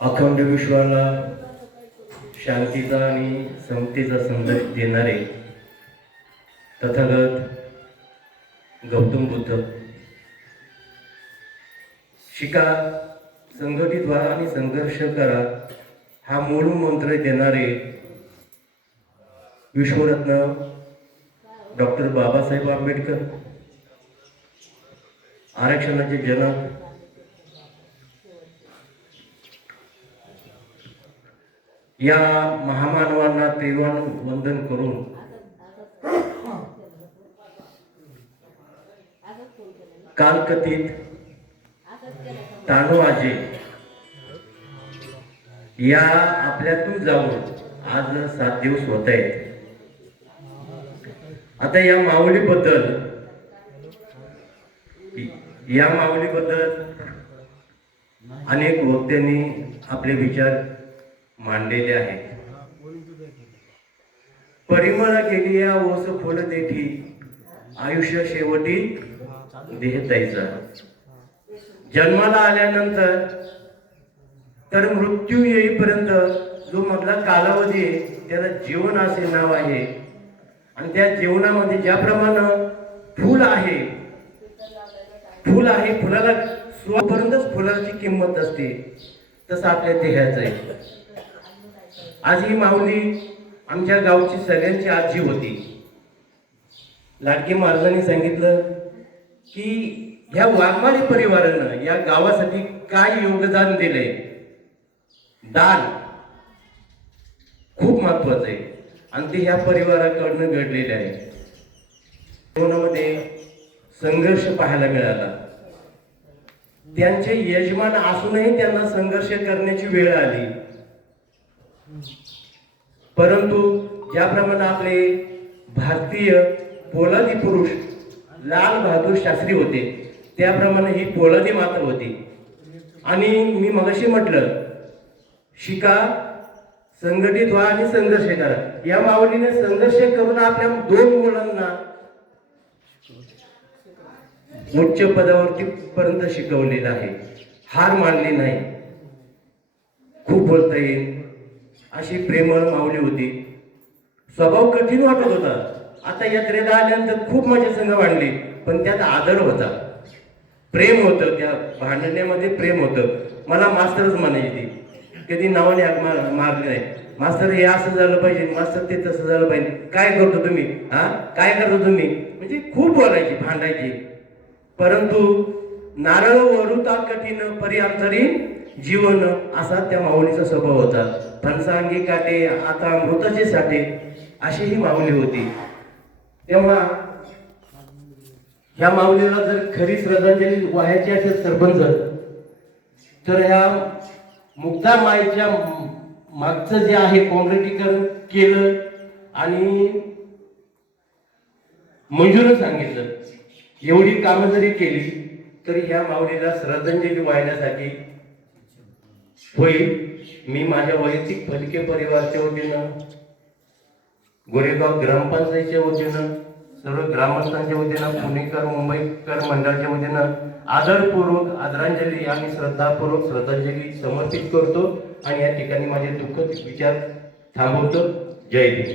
अखंड विश्वाला शांतीचा आणि समतेचा संदेश देणारे तथागत गौतम बुद्ध शिका, संघटित व्हा आणि संघर्ष करा हा मूळ मंत्र देणारे विश्वरत्न डॉक्टर बाबासाहेब आंबेडकर, आरक्षणाचे जनक, या महामानवांना तेवान वंदन करून कालकथित ताणूआजे या आपल्यातून जाऊन आज 7 दिवस होत आहेत. आता या माऊलीबद्दल अनेक वक्त्यांनी आपले विचार मांडलेले आहेत. परिमळ केली या ओस फुल देठी, आयुष्य शेवटी देह तैसा. जन्माला आल्यानंतर तर मृत्यू येईपर्यंत जो मधला कालावधी आहे त्याला जीवन असे नाव आहे. आणि त्या जीवनामध्ये ज्याप्रमाणे फुल आहे, फुलाला स्वपर्यंतच फुलाची किंमत असते, तसं आपल्या देहाचं आहे. आज ही माऊली आमच्या गावची सगळ्यांची आजी होती. लाडकी महाराजांनी सांगितलं की ह्या वाघमारे परिवारानं या गावासाठी काय योगदान दिलंय. दान खूप महत्वाचं आहे आणि ते ह्या परिवाराकडनं घडलेले आहे. जीवनामध्ये संघर्ष पाहायला मिळाला. त्यांचे यजमान असूनही त्यांना संघर्ष करण्याची वेळ आली. परंतु ज्याप्रमाणे आपले भारतीय पोलादी पुरुष लाल बहादूर शास्त्री होते, त्याप्रमाणे ही पोलादी माता होती. आणि मी मगाशी म्हटलं, शिका, संघटित व्हा आणि संघर्ष करा. या माऊलीने संघर्ष करून आपल्या 2 मुलांना उच्च पदावरती पर्यंत शिकवलेलं आहे. हार मानली नाही. खूप बोलता येईल अशी प्रेमळ माऊली होती. स्वभाव कठीण वाटत होता. आता यात्रेला आल्यानंतर खूप माझ्या संघ वाढली, पण त्यात आदर होता, प्रेम होतं. त्या भांडण्यामध्ये प्रेम होतं. मला मास्तरच म्हणायची, कधी नावाने हाक मारले नाही. मास्तर हे असं झालं पाहिजे, मास्तर ते तसं झालं पाहिजे, काय करतो तुम्ही, काय करतो तुम्ही, म्हणजे खूप बोलायची, भांडायची. परंतु नारळ वरुता कठीण परी अंतरी जीवन, असा त्या माऊलीचा स्वभाव होता. फणसांगी काटे आता अमृताचे साठे, अशी ही माऊली होती. तेव्हा ह्या माऊलीला जर खरी श्रद्धांजली वाहायची असेल सरपंच, तर ह्या मुक्ता माईच्या मागचं जे आहे काँक्रिटीकरण केलं आणि मंजूर सांगितलं, एवढी कामं जरी केली तरी ह्या माऊलीला श्रद्धांजली वाहण्यासाठी होईल. मी माझ्या वैयक्तिक फलके परिवाराच्या वतीनं, गोरेगाव ग्रामपंचायतच्या वतीनं, सर्व ग्रामस्थांच्या वतीनं, पुणेकर मुंबईकर मंडळाच्या वतीनं आदरपूर्वक आदरांजली आणि श्रद्धापूर्वक श्रद्धांजली समर्पित करतो आणि या ठिकाणी माझे दुःखद विचार थांबवतो. जय हिंद.